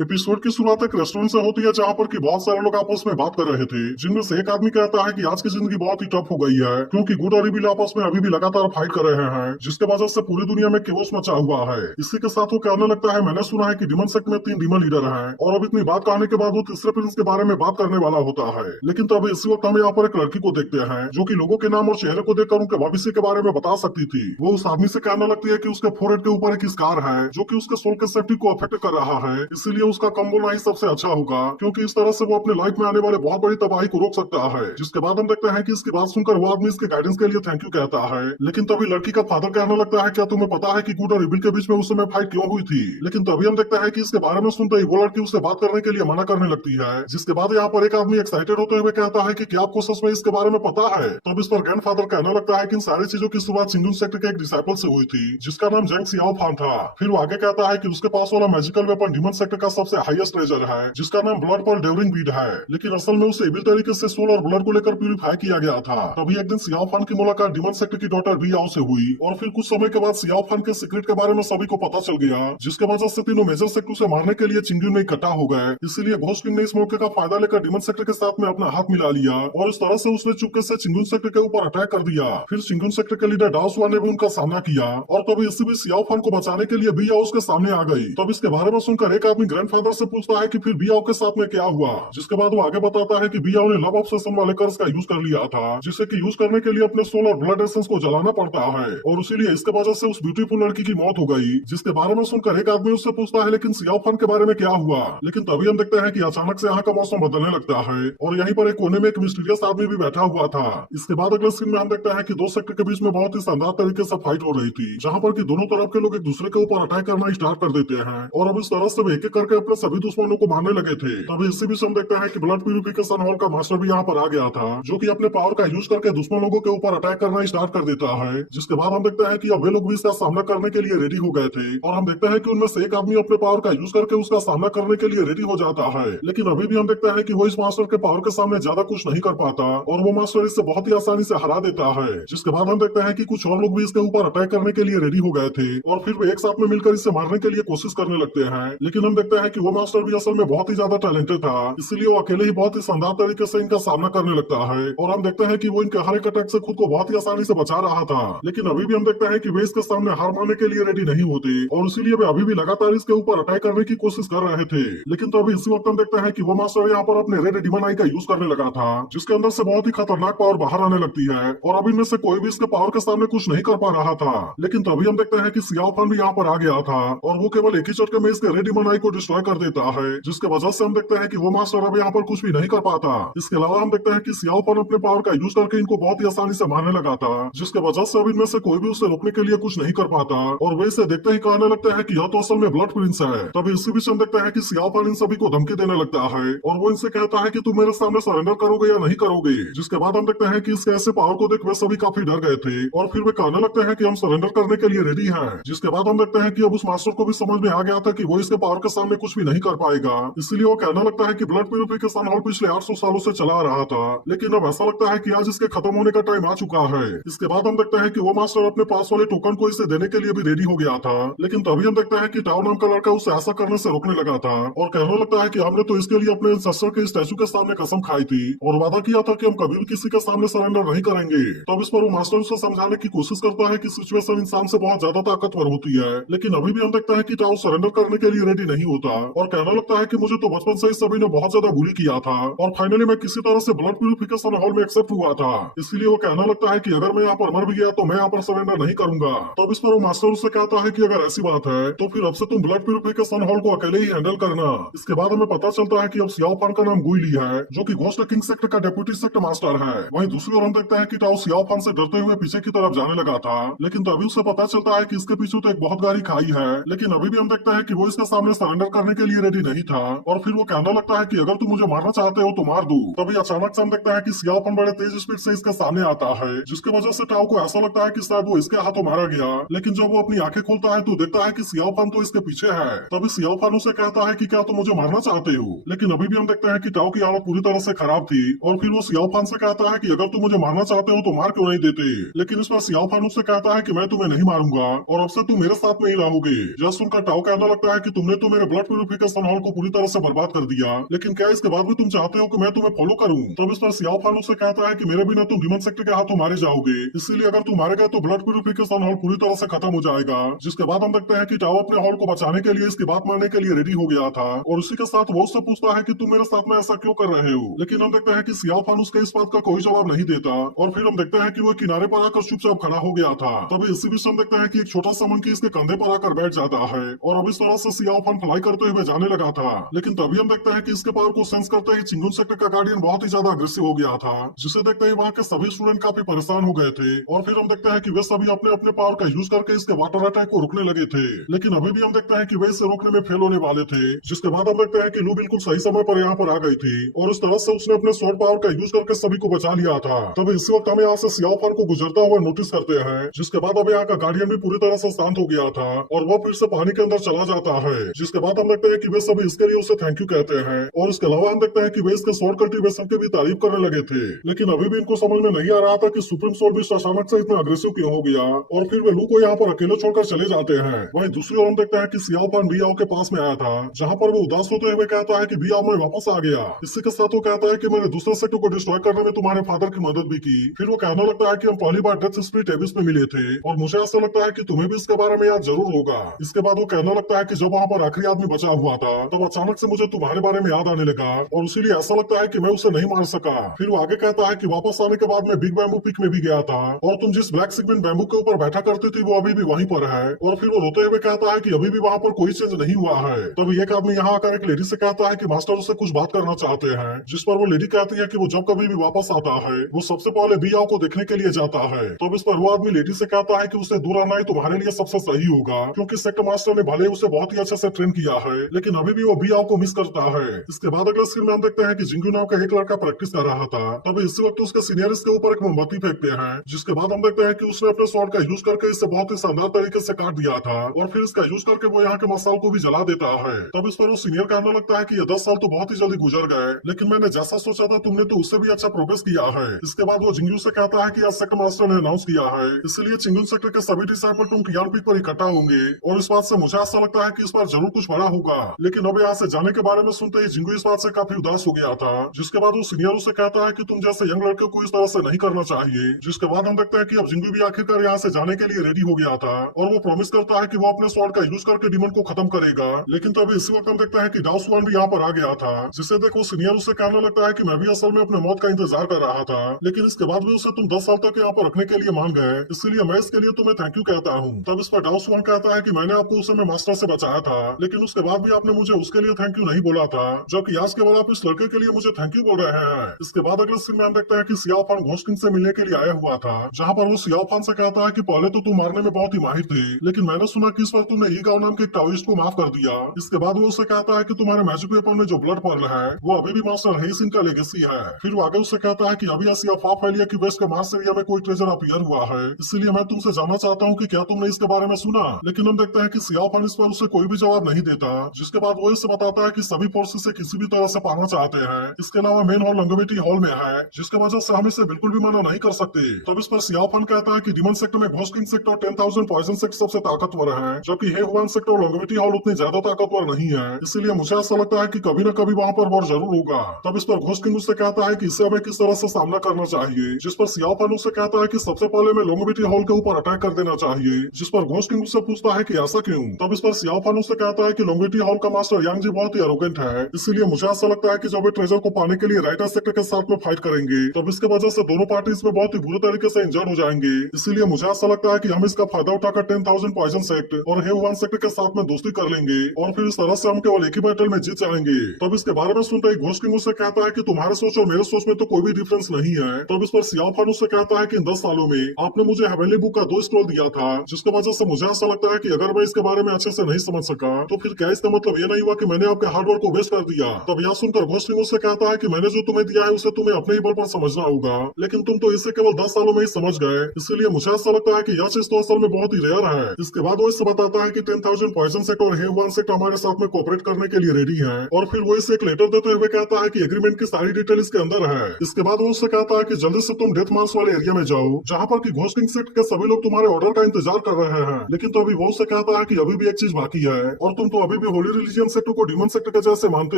Episode की शुरुआत एक रेस्टोरेंट से होती है जहाँ पर कि बहुत सारे लोग आपस में बात कर रहे थे, जिनमें से एक आदमी कहता है कि आज की जिंदगी बहुत ही टफ हो गई है क्योंकि गुड और इविल आपस में अभी भी लगातार फाइट कर रहे हैं, जिसके वजह से पूरी दुनिया में केओस मचा हुआ है। इसी के साथ वो कहने लगता है, मैंने सुना है कि डिमन सेक्ट में 3 डिमन लीडर हैं और अब इतनी बात कहने के बाद वो तीसरे प्रिंस के बारे में बात करने वाला होता है। लेकिन तब इसी वक्त हम यहाँ पर एक लड़की को देखते हैं जो कि लोगों के नाम और चेहरे को देखकर उनके भविष्य के बारे में बता सकती थी। वो उस आदमी से कहने लगती है कि उसके फोरहेड के ऊपर एक स्कार है जो कि उसके सोल के सेफ्टी को अफेक्ट कर रहा है, इसीलिए उसका कम बोलना ही सबसे अच्छा होगा क्योंकि इस तरह से वो अपने लाइफ में आने वाले बहुत बड़ी तबाही को रोक सकता है। जिसके बाद हम देखते हैं कि इसकी बात सुनकर वो आदमी इसके गाइडेंस के लिए थैंक यू कहता है। लेकिन तभी लड़की का फादर कहने लगता है, क्या तुम्हें पता है कि गुड और इविल के बीच में उस समय फाइट क्यों हुई थी? लेकिन तभी हम देखते हैं कि इसके बारे में सुनते ही वो लड़की उससे बात करने के लिए मना करने लगती है। जिसके बाद यहाँ पर एक आदमी एक्साइटेड होते हुए कहता है कि क्या आपको सच में इसके बारे में पता है? तब इस पर ग्रैंडफादर कहने लगता है कि इन सारी चीजों की शुरुआत चिंगुन सेक्टर के एक डिसाइपल से हुई थी जिसका नाम जेंग सियाओ फान था। फिर वो आगे कहता है कि उसके पास वाला मैजिकल वेपन डिमन सेक्टर का सबसे हाईएस्ट ट्रेजर है जिसका नाम ब्लड पर्ल डेवरिंग बीड है, लेकिन असल में उसे इविल तरीके से सोल और ब्लड को लेकर प्यूरिफाई किया गया था। तभी एक दिन सियाओ फान की मुलाकात डिमन सेक्टर की डॉटर बी आओ से हुई और फिर कुछ समय के बाद सियाओ फान के सीक्रेट के बारे में सभी को पता चल गया, जिसके वजह से तीनों मेजर सेक्टर से मारने के लिए चिंगुन में इकट्ठा हो गए। इसीलिए घोस्ट किंग ने इस मौके का फायदा लेकर डिमन सेक्टर के साथ में अपना हाथ मिला लिया और इस तरह से उसने चुपके से चिंगुन सेक्टर के ऊपर अटैक कर दिया। फिर चिंगुन सेक्टर के लीडर डाओसुआ ने भी उनका सामना किया और तभी इसी बीच सियाओ फान को बचाने के लिए बी आओ उसके सामने आ गई। तब इसके बारे में सुनकर एक आदमी ग्रैंडफादर से पूछता है कि फिर बी आओ के साथ में क्या हुआ, जिसके बाद वो आगे बताता है कि बी आओ ने लव ऑब्सेशन वाले कर्स का यूज कर लिया था, जिसे कि यूज करने के लिए अपने सोल और ब्लड एसेंस को जलाना पड़ता है और इसीलिए इसके वजह से उस ब्यूटीफुल लड़की की मौत हो गई। जिसके बारे में सुनकर एक आदमी उससे पूछता है, लेकिन सियाओ फान के बारे में क्या हुआ? लेकिन तभी हम देखते हैं कि अचानक से यहाँ का मौसम बदलने लगता है और यहीं पर एक कोने में एक मिस्टीरियस आदमी भी बैठा हुआ था। इसके बाद अगले सीन में हम देखते हैं कि दो सेक्टर के बीच में बहुत ही शानदार तरीके से फाइट हो रही थी, जहाँ पर कि दोनों तरफ के लोग एक दूसरे के ऊपर अटैक करना स्टार्ट कर देते हैं और अब इस तरह से वे एक एक करके अपने सभी दुश्मनों को मारने लगे थे। तभी इसी बीच हम देखते हैं कि ब्लड प्यूरिफिकेशन हॉल का मास्टर भी यहाँ पर आ गया था, जो कि अपने पावर का यूज करके दुश्मन लोगों के ऊपर अटैक करना स्टार्ट कर देता है। जिसके बाद हम देखते हैं कि अब वे लोग भी इसका सामना करने के लिए रेडी हो गए थे और हम देखते हैं कि उनमें से एक आदमी अपने पावर का यूज करके उसका सामना करने के लिए रेडी हो जाता है। लेकिन अभी भी हम देखते हैं कि वो इस मास्टर के पावर के सामने ज्यादा कुछ नहीं कर पाता और वो मास्टर इससे बहुत ही आसानी से हरा देता है। जिसके बाद हम देखते हैं कि कुछ और लोग भी इसके ऊपर अटैक करने के लिए रेडी हो गए थे और फिर वो एक साथ में मिलकर इसे मारने के लिए कोशिश करने लगते हैं। लेकिन हम देखते हैं कि वो मास्टर भी असल में बहुत ही ज्यादा टैलेंटेड था, इसलिए वो अकेले ही बहुत ही शानदार तरीके से इनका सामना करने लगता है और हम देखते हैं कि वो इनके हर एक अटैक से खुद को बहुत ही आसानी से बचा रहा था। लेकिन अभी भी हम देखते हैं कि वे इसके सामने हार मानने के लिए रेडी नहीं होते और इसीलिए वे अभी भी लगातार इसके ऊपर अटैक करने की कोशिश कर रहे थे। लेकिन तो अभी इसी वक्त हम देखते हैं कि वो मास्टर यहाँ पर अपने रेड डिमन आई का यूज करने लगा था, जिसके अंदर से बहुत ही खतरनाक पावर बाहर आने लगती है और अभी इनमें से कोई भी इसके पावर के सामने कुछ नहीं कर पा रहा था। लेकिन तभी हम देखते हैं कि सियाओ फान भी यहाँ पर आ गया था और वो केवल एक ही झटके में इसके रेड डिमन आई को डिस्ट्रॉय कर देता है, जिसके वजह से हम देखते हैं कि वो मास्टर अब यहाँ पर कुछ भी नहीं कर पाता। इसके अलावा हम देखते हैं कि सियाओ फान अपने पावर का यूज करके इनको बहुत ही आसानी से मारने लगा था, जिसके वजह से अब इनमें से कोई भी उसे रोकने के लिए कुछ नहीं कर पाता और वे इसे देखते ही कहने लगते हैं कि यह तो असल में ब्लड प्रिंस है। तभी इसी बीच हम देखते हैं कि सियाओ फान इन सभी को धमकी देने लगता है और वो इनसे कहता है कि तुम मेरे सामने सरेंडर करोगे या नहीं करोगे। जिसके बाद हम देखते हैं कि इसके ऐसे पावर को देख वे सभी काफी डर गए थे और फिर वे कहने लगते हैं कि हम सरेंडर करने के लिए रेडी हैं। जिसके बाद हम देखते हैं कि अब उस मास्टर को भी समझ में आ गया था कि वो इसके पावर के सामने कुछ भी नहीं कर पाएगा, इसलिए वो कहने लगता है कि ब्लड प्यूरिफिकेशन हॉल पिछले 800 सालों से चला आ रहा था, लेकिन अब ऐसा लगता है कि आज इसके खत्म होने का टाइम आ चुका है। इसके बाद हम देखते हैं कि वो मास्टर अपने पास वाले टोकन को इसे देने के लिए भी रेडी हो गया था, लेकिन तभी हम देखते हैं कि टाओ नाम का लड़का उसे ऐसा करने से रोकने लगा था और कहने लगता है कि हमने तो इसके लिए अपने इंसेस्टर के स्टैचू के सामने कसम खाई थी और वादा किया था कि हम कभी भी किसी के सामने सरेंडर नहीं करेंगे। तब इस पर वो मास्टर उसे समझाने की कोशिश करता है कि सिचुएशन इंसान से बहुत ज्यादा ताकतवर होती है, लेकिन अभी भी हम देखते हैं कि टाओ सरेंडर करने के लिए रेडी नहीं होता और कहने लगता है कि मुझे तो बचपन से ही सभी ने बहुत ज्यादा बुली किया था और फाइनली मैं किसी तरह से ब्लड प्यूरिफिकेशन हॉल में एक्सेप्ट हुआ था, इसलिए वो कहने लगता है कि अगर मैं यहाँ पर मर भी गया तो मैं यहाँ पर सरेंडर नहीं करूंगा। तब इस पर वो मास्टर उससे कहता है कि अगर ऐसी बात है तो फिर अब से तुम ब्लड प्यूरिफिकेशन हॉल को अकेले ही हैंडल करना। इसके बाद हमें पता चलता है कि अब सियाओ फान का नाम गुई ली है, जो कि घोस्ट किंग सेक्टर का डेप्यूटी सेक्टर मास्टर है। वहीं दूसरी ओर हम देखते हैं कि टाओ सियाओ फान से डरते हुए पीछे की तरफ जाने लगा था, लेकिन तभी उसे पता चलता है कि इसके पीछे तो एक बहुत गहरी खाई है। लेकिन अभी भी हम देखते हैं कि वो इसके सामने सरेंडर करने के लिए रेडी नहीं था और फिर वो कहने लगता है कि अगर तुम मुझे मारना चाहते हो तो मार दो। तभी अचानक से हम देखते हैं कि सियाओ फान बड़े तेज स्पीड से इसके सामने आता है, जिसकी वजह से टाओ को ऐसा लगता है कि शायद वो इसके हाथों मारा गया, लेकिन जब वो अपनी आंखें खोलता है तो देखता है कि सियाओ फान तो इसके पीछे है। तभी सियाओ फान उसे कहता है कि क्या तुम मुझे मारना चाहते हो, लेकिन अभी भी हम देखते हैं कि टाओ की हालत पूरी तरह से खराब थी और फिर वो सियाओ फान से कहता है कि अगर तुम मुझे मारना चाहते हो तो मार क्यों नहीं देते। लेकिन इस पर सियाओ फान उससे कहता है कि मैं तुम्हें नहीं मारूंगा और अब से तुम मेरे साथ में ही रहोगे। यह सुनकर टाओ कहने लगता है कि तुमने तो मेरे ब्लड प्यूरिफिकेशन हॉल को पूरी तरह से बर्बाद कर दिया, लेकिन क्या इसके बाद भी तुम चाहते हो कि मैं तुम्हें फॉलो करूं? तब इस पर सियाओ फान उससे कहता है कि मेरे बिना तुम डीमन सेक्टर के हाथों मारे जाओगे, इसीलिए अगर तुम मारे गए तो ब्लड प्यूरिफिकेशन हॉल पूरी तरह से खत्म हो जाएगा। जिसके बाद हम देखते हैं कि टाओ अपने हॉल को बचाने के लिए इसकी बात मानने के लिए रेडी हो गया था, और उसी के साथ वो उससे पूछता है कि तुम मेरे साथ में ऐसा क्यों कर रहे हो, लेकिन हम देखते हैं कि सियाओ फान उसके इस बात का कोई जवाब नहीं देता, और फिर हम देखते हैं कि वो किनारे पर आकर चुपचाप खड़ा हो गया था। तभी इसी बीच हम देखते हैं कि एक छोटा सा मंकी इसके कंधे पर आकर बैठ जाता है, और अब इस तरह से सियाओ फान फ्लाई करते हुए जाने लगा था, लेकिन तभी हम देखते हैं कि इसके पावर को सेंस करते ही चिंगुन सेक्टर का गार्डियन बहुत ही ज्यादा अग्रेसिव हो गया था, जिसे देखते ही वहाँ के सभी स्टूडेंट काफी परेशान हो गए थे, और फिर हम देखते हैं कि वे सभी अपने अपने पावर का यूज करके इसके वाटर अटैक को रोकने लगे थे, लेकिन अभी भी हम देखते हैं कि वे इसे रोकने में फेल होने वाले थे। जिसके बाद हम देखते हैं कि लू बिल्कुल सही समय पर यहाँ पर आ गई थी, और इस तरह से उसने अपने स्वॉर्ड पावर का यूज करके सभी को बचा लिया था। तभी इसी वक्त हम यहाँ से सियाओ फान को गुजरता हुआ नोटिस करते हैं, जिसके बाद अब यहाँ का गार्डियन भी पूरी तरह से शांत हो गया था, और वो फिर से पानी के अंदर चला जाता है। जिसके बाद हम देखते हैं कि वे सभी इसके लिए उसे थैंक यू कहते हैं, और इसके अलावा हम देखते हैं कि वे इसके स्वॉर्ड कल्टीवेशन की भी तारीफ करने लगे थे, लेकिन अभी भी इनको समझ में नहीं आ रहा था कि सुप्रीम सोल भी अचानक से इतना अग्रेसिव क्यों हो गया, और फिर वे लू को यहाँ पर अकेले छोड़कर चले जाते हैं। वहीं दूसरी ओर हम देखते हैं कि सियाओ फान बियाओ के पास में आया था, जहाँ पर वो उदास होते हुए कहता है कि बियाओ मैं वापस आ गया। इसी के साथ वो कहता है कि मैंने दूसरे सेक्टर को डिस्ट्रॉय करने में तुम्हारे फादर की मदद भी की। फिर वो कहने लगता है कि हम पहली बार डेथ स्पिरिट एबिस में मिले थे, और मुझे ऐसा लगता है कि तुम्हें भी इसके बारे में याद जरूर होगा। इसके बाद वो कहने लगता है कि जब वहाँ पर आखिरी आदमी बचा हुआ था, तब अचानक से मुझे तुम्हारे बारे में याद आने लगा, और इसीलिए ऐसा लगता है कि मैं उसे नहीं मार सका। फिर वो आगे कहता है कि वापस आने के बाद मैं बिग बैम्बू पिक में भी गया था, और तुम जिस ब्लैक सिगमेंट बैम्बू के ऊपर बैठा करती थी वो अभी भी वहीं पर है। और फिर वो रोते हुए कहता है कि अभी भी वहाँ पर कोई चेंज नहीं हुआ है। तभी एक आदमी यहाँ आकर एक लेडी से कहता है कि मास्टर उससे कुछ बात करना चाहते हैं, जिस पर वो लेडी कहती है कि वो जब कभी भी वापस आता है वो सबसे पहले बियाओ को देखने के लिए जाता है। तब इस पर वो आदमी लेडी से कहता है कि उसे दूर आना ही तुम्हारे लिए सबसे सही होगा, क्योंकि सेक्टर मास्टर ने भले ही उसे बहुत ही अच्छे से ट्रेन किया है, लेकिन अभी भी वो बियाओ को मिस करता है। इसके बाद अगले सीन में हम देखते हैं कि जिंगू नाम का एक लड़का प्रैक्टिस कर रहा था। तभी इसी वक्त उसके सीनियर इसके ऊपर एक मोमबत्ती फेंकते हैं, जिसके बाद हम देखते हैं कि उसने अपने स्वॉर्ड का यूज करके इसे बहुत ही शानदार तरीके से काट दिया था, और फिर इसका यूज करके वो यहाँ के मसाल को भी जला देता है। तब इस पर वो सीनियर कहने लगता है कि ये 10 साल तो बहुत ही जल्दी गुजर गए, लेकिन मैंने जैसा सोचा था तुमने तो उससे भी अच्छा प्रोग्रेस किया है। इसके बाद वो जिंगू से कहता है कि आज सेक्टर मास्टर ने अनाउंस किया है, इसलिए चिंगुन सेक्टर के सभी डिसाइपल तुम कियान पीक पर इकट्ठा होंगे, और इस बात से मुझे ऐसा लगता है कि इस बार जरूर कुछ बड़ा होगा। लेकिन अब यहाँ से जाने के बारे में सुनते ही जिंगू इस बात से काफी उदास हो गया था, जिसके बाद वो सीनियर से कहता है कि तुम जैसे यंग लड़के को इस तरह से नहीं करना चाहिए। जिसके बाद हम देखते हैं कि अब जिंगू भी आखिरकार यहाँ से जाने के लिए रेडी हो गया था, और वो प्रॉमिस करता है कि वो अपने स्वॉर्ड का यूज करके डीमन को खत्म करेगा। लेकिन तभी इसी वक्त हम देखते हैं कि डाओ स्वान भी यहाँ पर आ गया था, जिसे देखो सीनियर उसे कहने लगता है कि मैं भी असल में अपने मौत का इंतजार कर रहा था, लेकिन इसके बाद भी उसे तुम 10 साल तक यहाँ पर रखने के लिए मान गए, इसलिए मैं इसके लिए तुम्हें थैंक यू कहता हूँ। तब इस पर डाओ स्वान कहता है कि मैंने आपको उस समय मास्टर से बचाया था, लेकिन उसके बाद भी आपने मुझे उसके लिए थैंक यू नहीं बोला था, जबकि आज केवल आप इस लड़के के लिए मुझे थैंक यू बोल रहे हैं। इसके बाद अगले सीन में हम देखते हैं कि सियाओ फान घोस्ट किंग से मिलने के लिए आया हुआ था, जहाँ पर वो सियाओ फान से कहता है कि पहले तो तुम मारने में बहुत ही माहिर थे, लेकिन मैंने सुना कि इस बार तुमने ई गाओ नाम के एक टाओइस्ट को माफ कर दिया। इसके बाद वो उसे कहता है कि तुम्हारे मैजिक वेपन में जो ब्लड पर्ल है वो अभी भी मास्टर हेई सिंह का लेगेसी है। फिर वो आगे उससे कहता है कि अभी ऐसी अफवाह फैली है कि वेस्ट के मार्स एरिया में कोई ट्रेजर अपीयर हुआ है, इसलिए मैं तुमसे जानना चाहता हूँ कि क्या तुमने इसके बारे में सुना। लेकिन हम देखते हैं कि सियाओ फान इस पर उसे कोई भी जवाब नहीं देता, जिसके बाद वो इसे बताता है कि सभी फोर्सेस से किसी भी तरह से पाना चाहते हैं। इसके अलावा मेन हॉल लंगोविटी हॉल में है, जिसके वजह से हम इसे बिल्कुल भी मना नहीं कर सकते। तब इस पर सियाओ फान कहता है कि डीमन सेक्टर में घोस्ट किंग सेक्टर और 10,000 पॉइजन सेक्टर सबसे ताकतवर है, जबकि हे हुआन सेक्टर और लंगोविटी हॉल उतनी ज्यादा ताकतवर नहीं है, इसलिए मुझे ऐसा लगता है कि कभी न कभी वहाँ पर वॉर जरूर होगा। तब इस पर घोस्ट किंग उससे कहता है कि इसे हमें किस तरह से सामना करना चाहिए, जिस पर सियाओ फान उससे कहता है कि सबसे पहले मैं लंगोविटी हॉल के ऊपर अटैक कर देना चाहिए, जिस पर घोस्ट किंग उससे पूछता है कि ऐसा क्यों। तब इस पर सियाओ फान उससे कहता है कि लंगोविटी हॉल का मास्टर यांग जी बहुत ही एरोगेंट है, इसलिए मुझे ऐसा लगता है कि जब वे ट्रेजर को पाने के लिए राइटर सेक्टर के साथ में फाइट करेंगे तब इसके वजह से दोनों पार्टी इसमें बहुत ही बुरे तरीके से इंजर्ड हो जाएंगे, इसलिए मुझे ऐसा लगता है कि हम इसका फायदा उठाकर 10,000 पॉइजन सेक्ट और हे हुआन सेक्टर के साथ में दोस्ती कर लेंगे, और फिर इस तरह से हम केवल एक ही बैटल में जीत जाएंगे। तब इसके बारे में सुनते ही घोस्ट किंग उससे कहता है कि तुम्हारे सोच और मेरे सोच में तो कोई भी डिफरेंस नहीं है। तब इस पर सियाओ फान उससे कहता है कि इन 10 सालों में आपने मुझे हेवनली बुक का 2 स्क्रॉल दिया था, जिसकी वजह से मुझे ऐसा लगता है कि अगर मैं इसके बारे में अच्छे से नहीं समझ सका तो फिर क्या इसका मतलब ये नहीं हुआ कि मैंने आपके हार्डवर्क को वेस्ट कर दिया। तब यहाँ सुनकर घोस्ट किंग उससे कहता है कि मैंने जो तुम्हें दिया है उसे तुम्हें अपने ही बल पर समझना होगा, लेकिन तुम तो इसे केवल 10 सालों में ही समझ गए, इसलिए मुझे ऐसा लगता है कि यह चीज तो असल में बहुत ही रेयर है। इसके बाद वो इससे बताता है कि 10,000 पॉइजन सेक्ट और हे हुआन सेक्ट हमारे साथ में कोऑपरेट करने के लिए रेडी है, और फिर वो इसे एक लेटर देते हुए कहता है कि एग्रीमेंट की सारी डिटेल इसके अंदर है। इसके बाद वो उससे कहता है कि जल्दी से तुम डेथ मार्स वाले एरिया में जाओ, जहाँ पर की घोस्ट किंग सेक्ट के सभी लोग तुम्हारे ऑर्डर का इंतजार कर रहे हैं। लेकिन तो अभी वो उससे कहता है कि अभी भी एक चीज बाकी है, और तुम तो अभी भी होली रिलीजियन सेक्टर को डीमन सेक्टर के जैसे मानते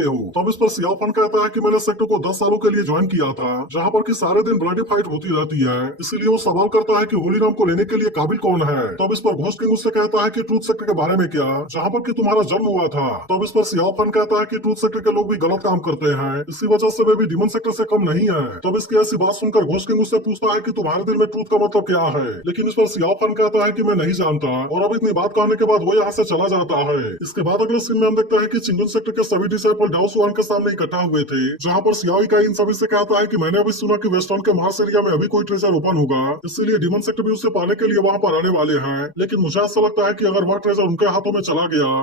हो। तब इस पर सियाओ फन कहता है कि मैंने सेक्टर को 10 सालों के लिए ज्वाइन किया था, जहाँ पर कि सारे दिन ब्लडी फाइट होती रहती है। इसीलिए वो सवाल करता है कि होली नाम को लेने के लिए काबिल कौन है। तब इस पर घोस्ट किंग उससे कहता है कि ट्रूथ सेक्टर के बारे में क्या, जहाँ पर कि तुम्हारा जन्म हुआ था। तब इस पर सियाओ फन कहता है कि ट्रूथ सेक्टर के लोग भी गलत काम करते हैं, इसी वजह से वे भी डीमन सेक्टर से कम नहीं है। तब इसकी ऐसी बात सुनकर घोस्ट किंग उससे पूछता है कि तुम्हारे दिल में ट्रूथ का मतलब क्या है, लेकिन इस पर सियाओ फन कहता है कि मैं नहीं जानता, और अब इतनी बात कहने के बाद वो यहाँ से चला जाता है। इसके बाद अगले सीन में हम देखते हैं कि चिंगुन सेक्टर के सभी डिसाइपल डाओ सुआन के सामने इकट्ठा हुए थे, जहाँ पर सियाओ इकाई इन सभी से कहता है कि मैंने अभी सुना कि वेस्टर्न के मार्स एरिया में अभी कोई ट्रेजर ओपन होगा, इसीलिए डीमन सेक्टर भी उसे पाने के लिए वहाँ पर आने वाले हैं। लेकिन मुझे ऐसा लगता है कि अगर वह ट्रेजर उनके हाथों में चला गया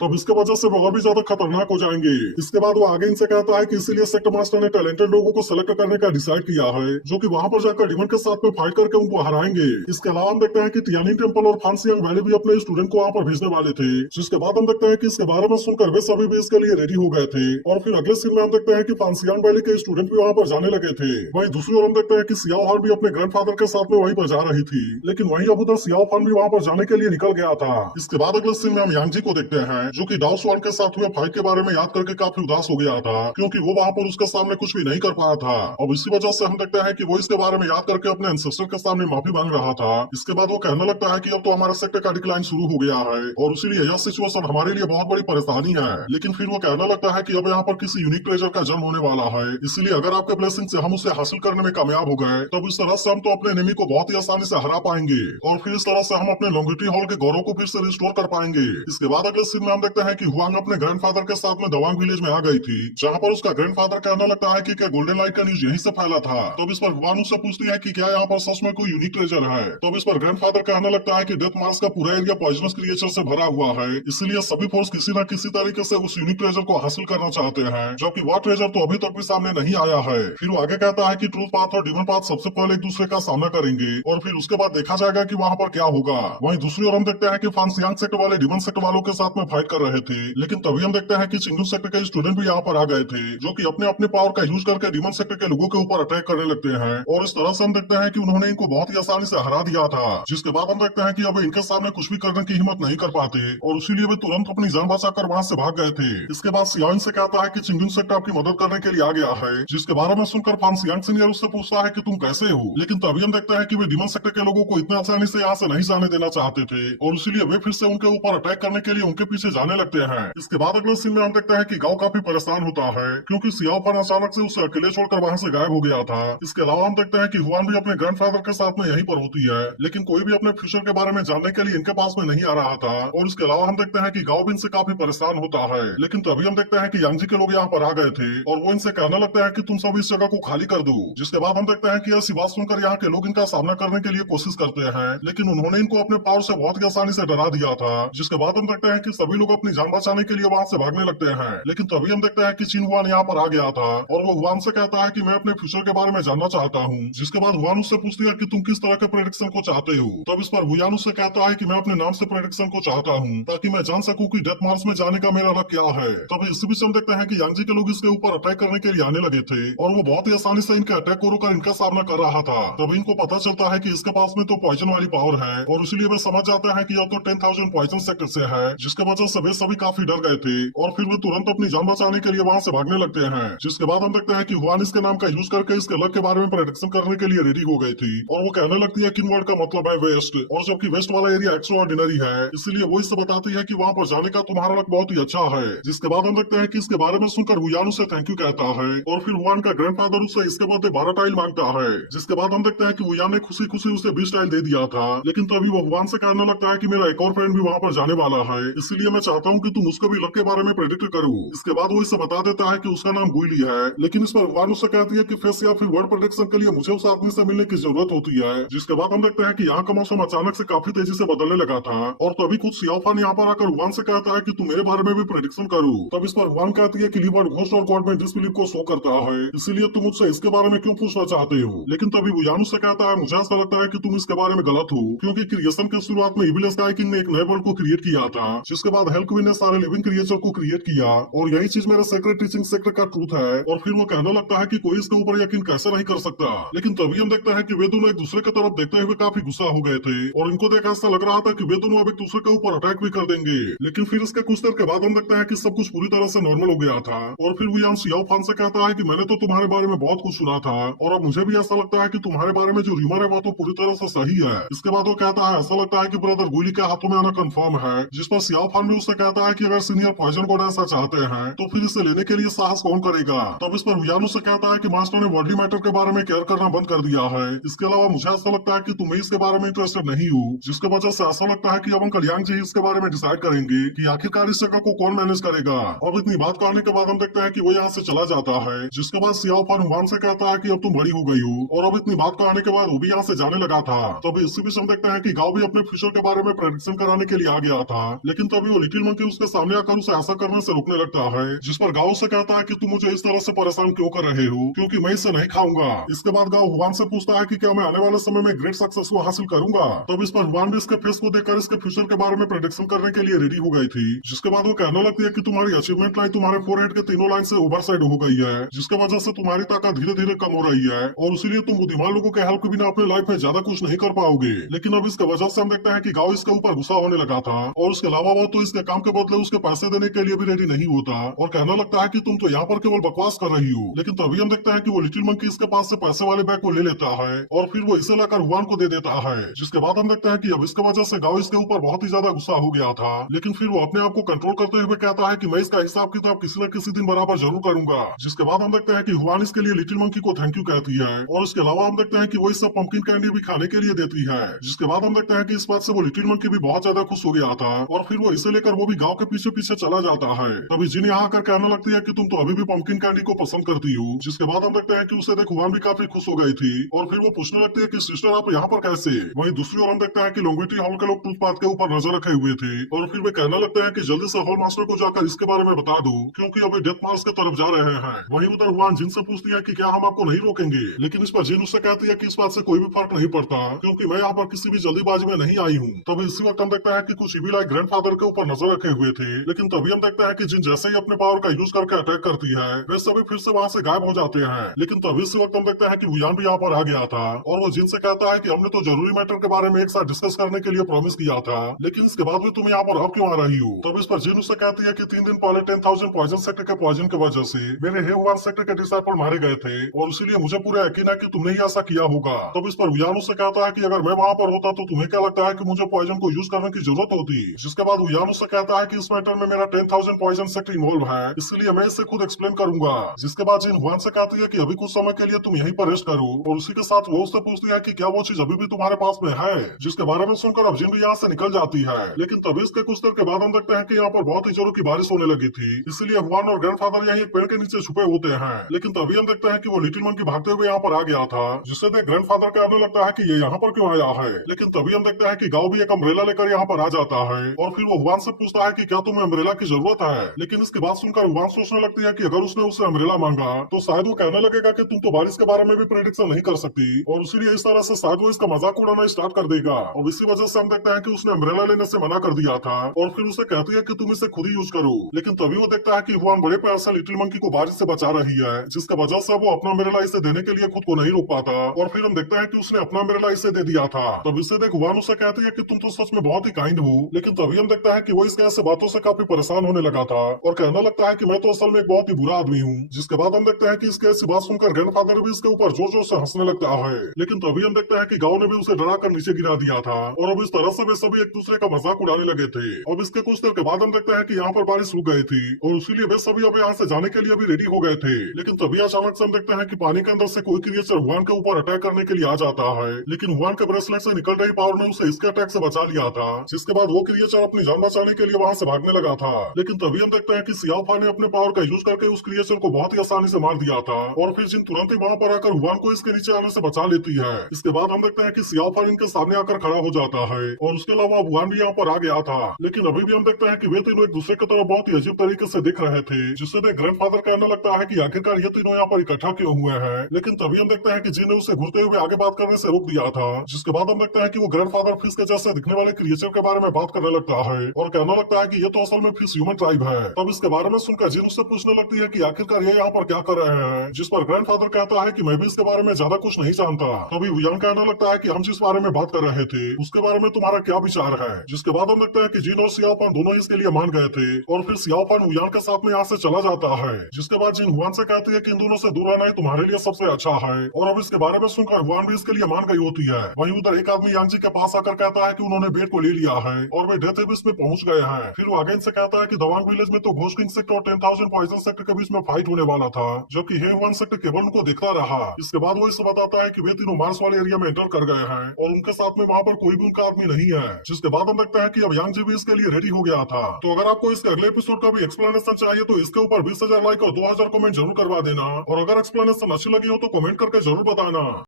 तब इसके वजह से वो और भी ज्यादा खतरनाक हो जाएंगे। इसके बाद वो आगे इनसे कहता है कि इसीलिए सेक्टर मास्टर ने टैलेंटेड लोगों को सिलेक्ट करने का डिसाइड किया है, जो कि वहां पर जाकर डीमन के साथ में फाइट करके उनको हराएंगे। इसके अलावा हम देखते हैं कि तियानिन टेम्पल और फांसियांग वैली भी अपने स्टूडेंट को वहां पर भेजने वाले थे, जिसके बाद हम देखते हैं कि इसके बारे में सुनकर वे सभी भी इसके लिए रेडी हो गए थे। और फिर अगले सीन में हम देखते हैं कि फांसियांग वैली के स्टूडेंट भी वहां पर जाने लगे थे। वहीं दूसरी ओर हम देखते हैं कि सियाओ हान भी अपने ग्रैंडफादर के साथ में वहीं पर जा रही थी, लेकिन वहीं अब उधर सियाओ फान भी वहां पर जाने के लिए निकल गया था। इसके बाद अगले सीन में हम यांगजी को देखते हैं, जो कि डाओ सुआन के साथ हुए फाइट के बारे में याद करके काफी उदास हो गया था, क्योंकि वो वहां पर उसके सामने कुछ भी नहीं कर पाया था। अब इसी वजह से हम देखते हैं कि वो इसके बारे में याद करके अपने एंसेस्टर के सामने माफी मांग रहा था। इसके बाद वो कहने लगता है कि अब तो हमारा सेक्टर का डिक्लाइन शुरू हो गया है और इसीलिए यह सिचुएशन हमारे लिए बहुत बड़ी परेशानी है। लेकिन फिर वो कहने लगता है कि अब यहाँ पर किसी यूनिक ट्रेजर का जन्म होने वाला है, इसलिए अगर आपके ब्लेसिंग से हम उसे हासिल करने में कामयाब हो गए तब इस तरह से हम तो अपने एनिमी को बहुत ही आसानी से हरा पाएंगे और फिर इस तरह से हम अपने लोंगिटी हॉल के गौरव को फिर से रिस्टोर कर पाएंगे। इसके बाद अगले सीन में हम देखते हैं कि हुआंग अपने ग्रैंडफादर के साथ में दवांग विलेज में आ गई थी, जहाँ पर उसका ग्रैंडफादर कहने लगता है कि क्या गोल्डन लाइट का न्यूज यहीं से फैला था। तब इस पर हुआन उससे पूछती है कि क्या यहाँ पर सच में कोई यूनिक ट्रेजर है। तब इस पर ग्रैंडफादर कहने लगता है कि डेथ मार्स का पूरा एरिया पॉइजनस क्रिएचर से भरा हुआ है, इसलिए सभी फोर्स किसी न किसी तरीके से उस यूनिक ट्रेजर को हासिल करना चाहते हैं, जबकि वह ट्रेजर तो अभी तक भी सामने नहीं आया है। फिर वो आगे कहता है कि ट्रूथ पाथ और डीमन पाथ सबसे पहले एक दूसरे का सामना करेंगे और फिर उसके बाद देखा जाएगा कि वहाँ पर क्या होगा। वहीं दूसरी ओर हम देखते हैं कि फांसियांग सेक्टर वाले डीमन सेक्टर वालों के साथ में फाइट कर रहे थे, लेकिन तभी हम देखते हैं कि चिंगुन सेक्टर के स्टूडेंट भी यहाँ पर आ गए थे, जो कि अपने अपने पावर का यूज करके डीमन सेक्टर के लोगों के ऊपर अटैक करने लगते हैं और इस तरह से हम देखते हैं कि उन्होंने इनको बहुत ही आसानी से हरा दिया था। जिसके बाद हम देखते हैं कि अब इनके सामने कुछ भी करने की हिम्मत नहीं कर पाते और इसीलिए वे तुरंत अपनी जान बचाकर वहां से भाग गए थे। इसके बाद सियाओ से कहता है कि चिंगुन सेक्टर आपकी मदद करने के लिए आ गया है, जिसके बारे में सुनकर फांसियांग सीनियर उससे पूछता है कि तुम कैसे हो। लेकिन तभी हम देखते हैं कि वे डीमन सेक्टर के लोगों को इतनी आसानी से यहाँ से नहीं जाने देना चाहते थे और इसीलिए वे फिर से उनके ऊपर अटैक करने के लिए उनके पीछे जाने लगते हैं। इसके बाद अगले सीन में हम देखते हैं कि गांव काफी परेशान होता है, क्योंकि सियाओ फान अचानक से उसे अकेले छोड़कर वहां से गायब हो गया था। इसके अलावा हम देखते हैं कि हुआन भी अपने ग्रैंडफादर के साथ में यहीं पर होती है, लेकिन कोई भी अपने फ्यूचर के बारे में जानने के लिए इनके पास में नहीं आ रहा था। और इसके अलावा हम देखते हैं कि गांव भी इनसे काफी परेशान होता है, लेकिन तभी हम देखते हैं कि यांगजी के लोग यहाँ पर आ गए थे और वो इनसे कहने लगते हैं कि तुम सब इस जगह को खाली कर दो। जिसके बाद हम देखते हैं कि ऐसी बात सुनकर यहाँ के लोग इनका सामना करने के लिए कोशिश करते हैं, लेकिन उन्होंने इनको अपने पावर से बहुत ही आसानी से डरा दिया था। जिसके बाद हम देखते हैं कि सभी लोग अपनी जान बचाने के लिए वहां से भागने लगते हैं, लेकिन तभी हम देखते हैं कि चिन हुआन यहाँ पर आ गया था और वो हुआन से कहता है कि मैं अपने फ्यूचर के बारे में जानना चाहता हूँ। जिसके बाद हुआन उससे पूछती है कि तुम किस तरह के प्रेडिक्शन को चाहते हो। तब इस पर हुआन उससे कहता है कि मैं अपने नाम से प्रेडिक्शन को चाहता हूँ ताकि मैं जान सकूं कि डेथ मार्स में जाने का मेरा लक्ष्य क्या है। तब इसी बीच हम देखते हैं कि यांगजी के लोग इसके ऊपर अटैक करने के लिए आने लगे थे और वो बहुत ही आसानी से इनके अटैक को रोकर इनका सामना कर रहा था। तब इनको पता चलता है कि इसके पास में तो पॉइजन वाली पावर है और इसलिए वे समझ जाते हैं कि यह तो 10,000 पॉइजन सेक्टर से है, जिसके वजह से वे सभी काफी डर गए थे और फिर वे तुरंत अपनी जान बचाने के लिए वहां से भागने लगते हैं। जिसके बाद हम देखते हैं कि हुआन इसके नाम का यूज करके इसके लक के बारे में प्रेडिक्शन करने के लिए रेडी हो गई थी और वो कहने लगती है कि वर्ड का मतलब है वेस्ट, और जबकि वेस्ट वाला एरिया एक्स्ट्रा ऑर्डिनरी है, इसलिए वो इससे बताती है कि वहाँ पर जाने का तुम्हारा लक बहुत ही अच्छा है। जिसके बाद हम देखते हैं कि इसके बारे में सुनकर हुआन उसे थैंक यू कहता है और फिर हुआन का ग्रैंडफादर उससे इसके बदले 12 टाइल मांगता है। जिसके बाद हम देखते हैं कि हुआन ने खुशी खुशी उसे 20 टाइल दे दिया था, लेकिन तभी वो हुआन से कहने लगता है कि मेरा एक और फ्रेंड भी वहाँ पर जाने वाला है, इसलिए मैं चाहता हूँ कि तुम उसको भी लक के बारे में प्रेडिक्ट करो। इसके बाद वो इसे बता देता है कि उसका नाम गुइली है, लेकिन इस पर हुआन उससे कहती है कि फेस या फिर वर्ड प्रेडिक्शन के लिए मुझे उस आदमी से मिलने की जरूरत होती है। जिसके बाद हम देखते हैं कि यहाँ का मौसम अचानक से काफी तेजी से बदलने लगा था और तभी कुछ सियाओ फान यहाँ पर आकर हुआन से कहता है कि तुम मेरे बारे में भी प्रेडिक्शन करो। तब इस पर हुआन कहती है कि लिबर्ट घोस्ट और गॉड में डिसबिलीव को शो करता है, इसलिए तुम मुझसे इसके बारे में क्यों पूछना चाहते हो। लेकिन तभी हुआन से कहता है मुझे ऐसा लगता है कि तुम इसके बारे में गलत हो, क्योंकि क्रिएशन के शुरुआत में इविल स्काई किंग ने एक नए वर्ल्ड को क्रिएट किया था, जिसके बाद हेल्कविन ने सारे लिविंग क्रिएचर को क्रिएट किया और यही चीज मेरे सेक्रेट टीचिंग सेक्रेट का ट्रूथ है। और फिर वो कहने लगता है कि कोई इसके ऊपर यकीन कैसे नहीं कर सकता। लेकिन तभी हम देखते हैं कि वे दोनों एक दूसरे की तरफ देखते हुए काफी गुस्सा हो गए थे और इनको देख ऐसा लग रहा था कि वे दोनों अब एक दूसरे के ऊपर अटैक भी कर देंगे। लेकिन फिर इसके कुछ देर के बाद हम देखते हैं कि सब कुछ पूरी तरह से नॉर्मल हो गया था। और फिर वियान सियाओ फान से कहता है कि मैंने तो तुम्हारे बारे में बहुत कुछ सुना था और अब मुझे भी ऐसा लगता है कि तुम्हारे बारे में जो र्यूमर है वो तो पूरी तरह से सही है। इसके बाद वो कहता है ऐसा लगता है कि ब्रदर गुली के हाथों में आना कंफर्म है। जिस पर सियाओ फान भी उससे कहता है कि अगर सीनियर पॉइजन गॉड ऐसा चाहते हैं तो फिर इसे लेने के लिए साहस कौन करेगा। तब इस पर वियान उससे कहता है कि मास्टर ने बॉडी मैटर के बारे में केयर करना बंद कर दिया है। इसके अलावा मुझे ऐसा लगता है कि तुम्हें इसके बारे में इंटरेस्टेड नहीं हो, जिसके वजह से ऐसा लगता है कि अब अंकल यांग जी इसके बारे में डिसाइड करेंगे कि आखिरकार इस जगह को कौन मैनेज करेगा। अब इतनी बात कहने के बाद हम देखते हैं कि वो यहाँ से चला जाता है। जिसके बाद सियाओ फान हुआन से कहता है कि अब तुम बड़ी हो गई हो। और अब इतनी बात कहने के बाद वो भी यहाँ से जाने लगा था। तभी इसी बीच हम देखते हैं कि गांव भी अपने फ्यूचर के बारे में प्रेडिक्शन कराने के लिए आ गया था। लेकिन तभी वो लिटिल मंकी उसके सामने आकर उसे ऐसा करने से रोकने लगता है। जिस पर गांव से कहता है कि तुम मुझे इस तरह से परेशान क्यों कर रहे हो, क्योंकि मैं इसे नहीं खाऊंगा। इसके बाद गांव हुआन से पूछता है कि क्या मैं आने वाले समय में ग्रेट सक्सेस को हासिल करूंगा। तब इस पर हुआन भी इसके फेस को देखकर इसके फ्यूचर के बारे में प्रेडिक्शन करने के लिए रेडी हो गई थी। जिसके बाद वो कहने लगती है कि तुम्हारी अचीवमेंट लाइन तुम्हारे फोरहेड के तीनों लाइन से ओवर साइड हो गई है, जिसके वजह से तुम्हारी ताकत धीरे धीरे कम हो रही है और इसीलिए तुम बुद्धिमान लोगों के हेल्प के बिना अपने लाइफ में ज्यादा कुछ नहीं कर पाओगे। लेकिन अब इसके वजह से हम देखते हैं कि गांव इसके ऊपर गुस्सा होने लगा था और उसके अलावा वो तो इसके काम के बदले उसके पैसे देने के लिए भी रेडी नहीं होता और कहने लगता है कि तुम तो यहाँ पर केवल बकवास कर रही हो। लेकिन तभी हम देखते हैं कि वो लिटिल मंकी इसके पास से पैसे वाले बैग को ले लेता है और फिर वो इसे लाकर हुआन को दे देता है। जिसके बाद हम देखते हैं कि अब इसके वजह से गांव इसके ऊपर बहुत ही ज्यादा गुस्सा हो गया था। लेकिन फिर वो अपने आप को कंट्रोल करते हुए कहता है कि मैं इसका हिसाब किताब किसी न किसी दिन बराबर जरूर करूंगा। जिसके बाद हम देखते हैं कि हुआन इसके लिए लिटिल मंकी को थैंक यू कहती है और इसके अलावा हम देखते हैं कि वो इस सब पंपकिन कैंडी भी खाने के लिए देती है। जिसके बाद हम देखते हैं कि इस बात से वो लिटिल मंकी भी बहुत ज्यादा खुश हो गया था और फिर वो इसे लेकर वो भी गांव के पीछे पीछे चला जाता है। तभी जिन यहाँ आकर कहने लगती है कि तुम तो अभी भी पंपकिन कैंडी को पसंद करती हो। जिसके बाद हम देखते हैं कि उसे देख हुआन भी काफी खुश हो गई थी और फिर वो पूछने लगती है कि सिस्टर आप यहाँ पर कैसे। वहीं दूसरी ओर हम देखते हैं कि लोंगिटी हॉल के लोग टूथपाथ के ऊपर नजर रखे हुए थे और फिर वे कहने लगते हैं कि जल्दी से हॉल मास्टर को जाकर इसके बारे में बता दो क्योंकि अभी डेथ मार्च के तरफ जा रहे हैं। वहीं उधर हुआन जिन से पूछती है कि क्या हम आपको नहीं रोकेंगे, लेकिन इस पर जिन उससे कहती है कि इस बात से कोई भी फर्क नहीं पड़ता क्योंकि मैं यहाँ पर किसी भी जल्दीबाजी में नहीं आई हूँ। तभी इसी वक्त हम देखते हैं कि कुछ इविल आई ग्रैंडफादर के ऊपर नजर रखे हुए थे। लेकिन तभी हम देखते हैं कि जिन जैसे ही अपने पावर का यूज करके अटैक करती है वे सभी फिर से वहाँ से गायब हो जाते हैं। लेकिन तभी इसी वक्त हम देखते हैं कि वुयान भी यहाँ पर आ गया था और वो जिन से कहता है कि हमने तो जरूरी मैटर के बारे में एक साथ डिस्कस करने के लिए प्रॉमिस किया था, लेकिन इसके बाद भी तुम यहाँ पर अब क्यों आ रही हो। तब इस पर जिन उससे कहती है कि 3 दिन पहले 10,000 पॉइजन सेक्टर के पॉइजन की वजह से मेरे हेवान सेक्टर के डिसाइपल मारे गए थे और इसीलिए मुझे पूरा यकीन है कि तुमने ही ऐसा किया होगा। तब इस पर वुयान उससे कहता है कि अगर मैं वहाँ पर होता तो तुम्हें क्या लगता है कि मुझे पॉइजन को यूज करने की जरूरत होती। जिसके बाद वुयान उससे कहता है कि इस मैटर में मेरा 10,000 पॉइजन सेक्टर इन्वॉल्व है, इसलिए मैं इसे खुद एक्सप्लेन करूंगा। जिसके बाद जिन हुआन से कहती है कि अभी कुछ समय के लिए तुम यहीं पर रेस्ट करो और उसी के साथ वो उससे पूछती है कि क्या वो चीज अभी भी तुम्हारे पास में है। जिसके बारे में सुनकर अब जिन भी यहाँ से निकल जाती है। लेकिन तभी इसके कुछ देर के बाद हम देखते हैं कि यहाँ पर बहुत ही जोरों की बारिश होने लगी थी, इसलिए हुआन और ग्रैंडफादर यहीं एक पेड़ के नीचे छुपे होते हैं। लेकिन तभी हम देखते हैं कि वो लिटिल मंकी भागते हुए यहाँ पर आ गया था, जिससे देख ग्रैंडफादर कहने लगता है कि ये यहाँ पर क्यों आया है। लेकिन तभी हम देखते हैं कि गांव भी एक अम्ब्रेला लेकर यहाँ पर आ जाता है और फिर वो हुआन से पूछता है कि क्या तुम्हें अम्ब्रेला की जरूरत है। लेकिन इसकी बात सुनकर हुआन सोचने लगती है कि अगर उसने उससे अम्ब्रेला मांगा तो शायद वो कहने लगेगा कि तुम तो बारिश के बारे में भी प्रेडिक्शन नहीं कर सकती और इसीलिए इस तरह से शायद वो इसका मजाक उड़ाना स्टार्ट कर देगा। और इसी वजह से हम देखते हैं कि उसने अम्ब्रेला लेने से मना कर दिया था और फिर उसे कहती है कि तुम इसे खुद ही यूज करो। लेकिन तभी वो देखता है कि हुआन बड़े प्यार से लिटिल मंकी को बारिश से बचा रही है, जिसका वजह से वो अपना अम्ब्रेला इसे देने के लिए खुद को नहीं रोक पाता और फिर हम देखते हैं कि उसने अपना अम्ब्रेला इसे दे दिया था। तब इसे देख हुआन उसे कहती है कि तुम तो सच में बहुत ही काइंड हो। लेकिन तभी हम देखता है कि वो इसके ऐसे बातों से काफी परेशान होने लगा था और कहने लगता है कि मैं तो असल में एक बहुत ही बुरा आदमी हूँ। जिसके बाद हम देखते हैं कि इसके ऐसी बात सुनकर ग्रैंडफादर भी इसके ऊपर जोर जोर से हंसने लगता है। लेकिन तभी हम देखते हैं कि गांव ने भी उसे डरा कर नीचे गिरा दिया था और अब इस तरह से वे सभी एक दूसरे का मजाक उड़ाने लगे थे। अब इसके कुछ देर के बाद हम देखते हैं कि यहाँ पर बारिश रुक गई थी और इसीलिए वे सभी अब यहाँ से जाने के लिए भी रेडी हो गए थे। लेकिन तभी अचानक से हम देखते हैं कि पानी के अंदर से कोई क्रिएचर हुआन के ऊपर अटैक करने के लिए आ जाता है। लेकिन हुआन के ब्रेसलेट से निकल रही पावर ने उसे इसके अटैक से बचा लिया था, जिसके बाद वो क्रिएचर अपनी जान बचाने के लिए वहाँ से भागने लगा था। लेकिन तभी हम देखते हैं कि सियाओफा ने अपने पावर का यूज करके उस क्रिएचर को बहुत ही आसानी से मार दिया था और फिर जिन तुरंत ही वहाँ पर आकर हुआन को इसके नीचे आने से बचा लेती है। इसके बाद हम देखते हैं कि सियाओफा इनके सामने आकर खड़ा हो जाता है और उसके अलावा हुआन भी यहाँ पर आ गया था। लेकिन अभी भी हम देखते हैं कि वे तीनों एक दूसरे की तरफ बहुत ही अजीब तरीके से दिख रहे थे, जिससे देख ग्रैंडफादर कहने लगता है कि आखिरकार ये तीनों यहाँ पर इकट्ठा क्यों हुए हैं। लेकिन तभी हम देखते हैं कि जिन ने उसे घुरते हुए आगे बात करने से रोक दिया था। जिसके बाद हम देखते हैं कि वो ग्रैंडफादर फिश के जैसे दिखने वाले क्रिएचर के बारे में बात करने लगता है और कहना लगता है कि ये तो असल में फिश ह्यूमन ट्राइब है। तब इसके बारे में सुनकर जिन उससे पूछने लगती है कि आखिरकार ये यहाँ पर क्या कर रहे हैं, जिस पर ग्रैंडफादर कहता है कि मैं भी इसके बारे में ज्यादा कुछ नहीं जानता। तभी वुयांग कहने लगता है कि हम जिस बारे में बात कर रहे थे उसके बारे में तुम्हारा क्या विचार है। जिसके बाद हम लगता है कि जिन और सियाओपान दोनों इसके लिए मान गए थे और फिर सियाओपान वुयांग के साथ में यहाँ से चला जाता है। जिसके बाद जिन हुआन से कहती है कि इन दोनों से दूर रहना ही तुम्हारे लिए सबसे अच्छा है और अब इसके बारे में सुनकर हुआन भी इसके लिए मान गई होती है। वहीं उधर एक आदमी यांगजी के पास आकर कहता है कि उन्होंने बेट को ले लिया है और वे डेथ एबिस में पहुंच गए हैं। फिर वो आगे इनसे कहता है कि दवांग विलेज में तो घोष किंग सेक्टर और 10,000 पॉइजन सेक्टर के बीच में फाइट होने वाला था, जबकि हे हुआन सेक्टर केवल उनको देखता रहा। इसके बाद वो इसे बताता है कि वे तीनों मार्स वाले एरिया में एंटर कर गए हैं और उनके साथ में वहाँ पर कोई भी उनका आदमी नहीं है। जिसके बाद हम लगता है कि अब यांगजी भी इसके लिए रेडी हो गया था। तो अगर आपको इसके अगले एपिसोड का भी एक्सप्लेनेशन चाहिए तो इसके ऊपर 20,000 लाइक और 2,000 कमेंट जरूर करवा देना, और अगर एक्सप्लेनेशन अच्छी लगी हो तो कमेंट करके जरूर बताना।